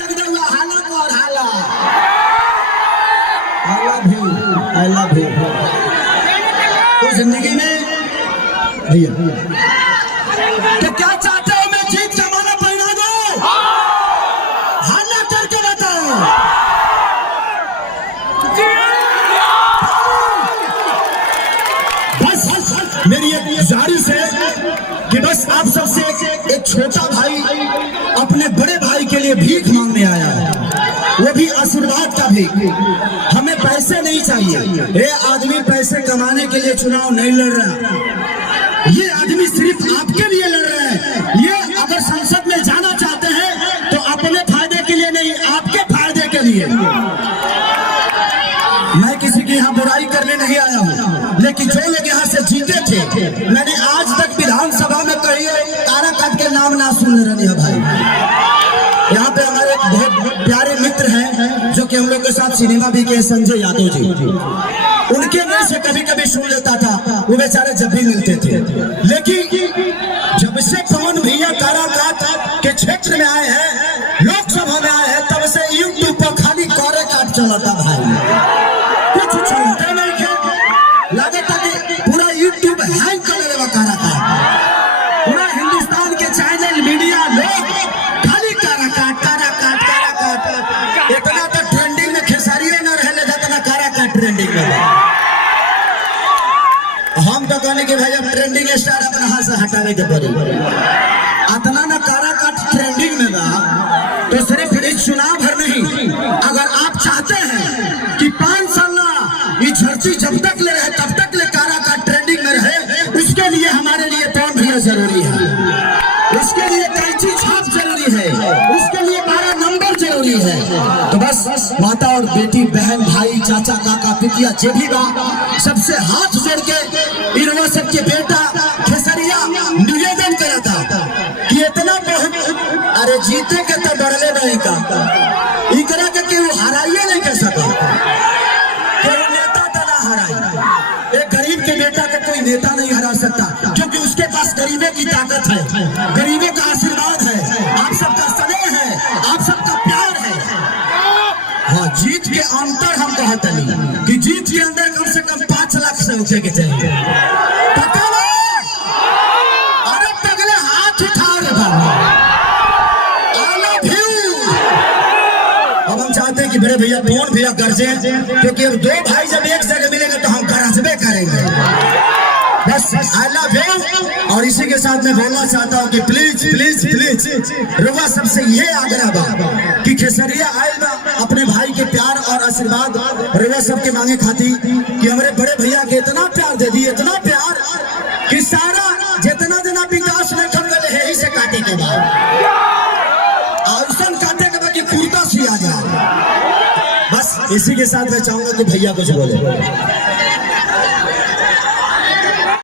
I love you। तो जिंदगी में भैया तो क्या चाहते हो, मैं जीत का माला पहना दो, हल्ला करके बताओ। बस मेरी एक गुजारिश है कि बस आप सबसे एक छोटा भाई अपने बड़े भाई के लिए भीख मांगने आया है, वो भी आशीर्वाद का भीख। हमें पैसे नहीं चाहिए, ये आदमी पैसे कमाने के लिए चुनाव नहीं लड़ रहा, ये आदमी सिर्फ आपके लिए लड़ रहा है। ये अगर संसद में जाना चाहते हैं तो अपने फायदे के लिए नहीं, आपके फायदे के लिए। मैं किसी की यहाँ बुराई करने नहीं आया हूँ, लेकिन जो लोग यहाँ से जीते थे, मैंने आज तक विधानसभा में कही काराकाट के नाम ना सुन रहे हैं भाई। यहाँ पे हमारे एक बहुत प्यारे मित्र हैं जो कि हम लोग के साथ सिनेमा भी किए, संजय यादव जी, उनके मुंह से कभी कभी सुन लेता था, वो बेचारे जब भी मिलते थे। लेकिन जब से पवन भैया काराकाट के क्षेत्र में आए हैं, लोकसभा में आए हैं, तब से यूट्यूब पर खाली काराकाट चलाता भाई, कुछ चलते नहीं थे। लगता कि पूरा यूट्यूब हैंग कर रहे काराकाट, पूरा हिंदुस्तान के चैनल मीडिया लोग खाली काराकाट काराकाट काराकाट। इतना तो ट्रेंडिंग में खेसारिया न रहे जितना काराकाट ट्रेंडिंग में। हम तो कहने के भाई ट्रेंडिंग स्टार अपना हाथ से हटाने के पड़े, इतना ना काराकाट ट्रेंडिंग में बा। तो सिर्फ इस चुनाव भर नहीं, अगर आप चाहते हैं कि 5 साल ये झर्ची जब तक ले रहे तब तक ले काराकाट ट्रेंडिंग में रहे, उसके लिए हमारे लिए पवन भैया जरूरी है, उसके लिए कैंची छाप जरूरी है, उसके लिए 12 नंबर जरूरी है। तो बस माता और बेटी, बहन, भाई, चाचा, काका, पितिया, जे भी बा, सबसे हाथ जोड़ के इनवा सबके बेटा खेसरिया निवेदन करा था कि इतना बहुत अरे जीते के तो बढ़ले नहीं का, इकरा के केहू हराइए नहीं कर सका, केहू नेता तो ना हराई। एक गरीब के बेटा को कोई नेता नहीं हरा सकता, क्योंकि उसके पास गरीबों की ताकत है, गरीबों का आशीर्वाद है, आप सबका स्नेह है, आप सबका प्यार है। हाँ, जीत के अंतर हम कहते नहीं कि जीत के अंदर कम से कम 5 लाख से उठे के चाहिए। पता नहीं, अरे पगले हाथ उठा रे बाबा, I love you। अब हम चाहते हैं कि बड़े भैया पवन भैया गरजे, क्योंकि अब 2 भाई जब एक जगह मिलेंगे तो हम गरजबे करेंगे। बस I love you। और इसी के साथ मैं बोलना चाहता हूँ कि प्लीज प्लीज प्लीज रुआ सबसे ये आग्रह बा कि खेसरिया आए बा अपने भाई के प्यार और आशीर्वाद रुआ सबके मांगे खाती कि हमारे बड़े भैया के इतना प्यार दे दी, इतना प्यार कि सारा जितना जना विकास में खम गए यही से काटे के बाद आउसन काटे के बाद कि कुर्ता सी आ जाए। बस इसी के साथ मैं चाहूंगा कि भैया कुछ बोले।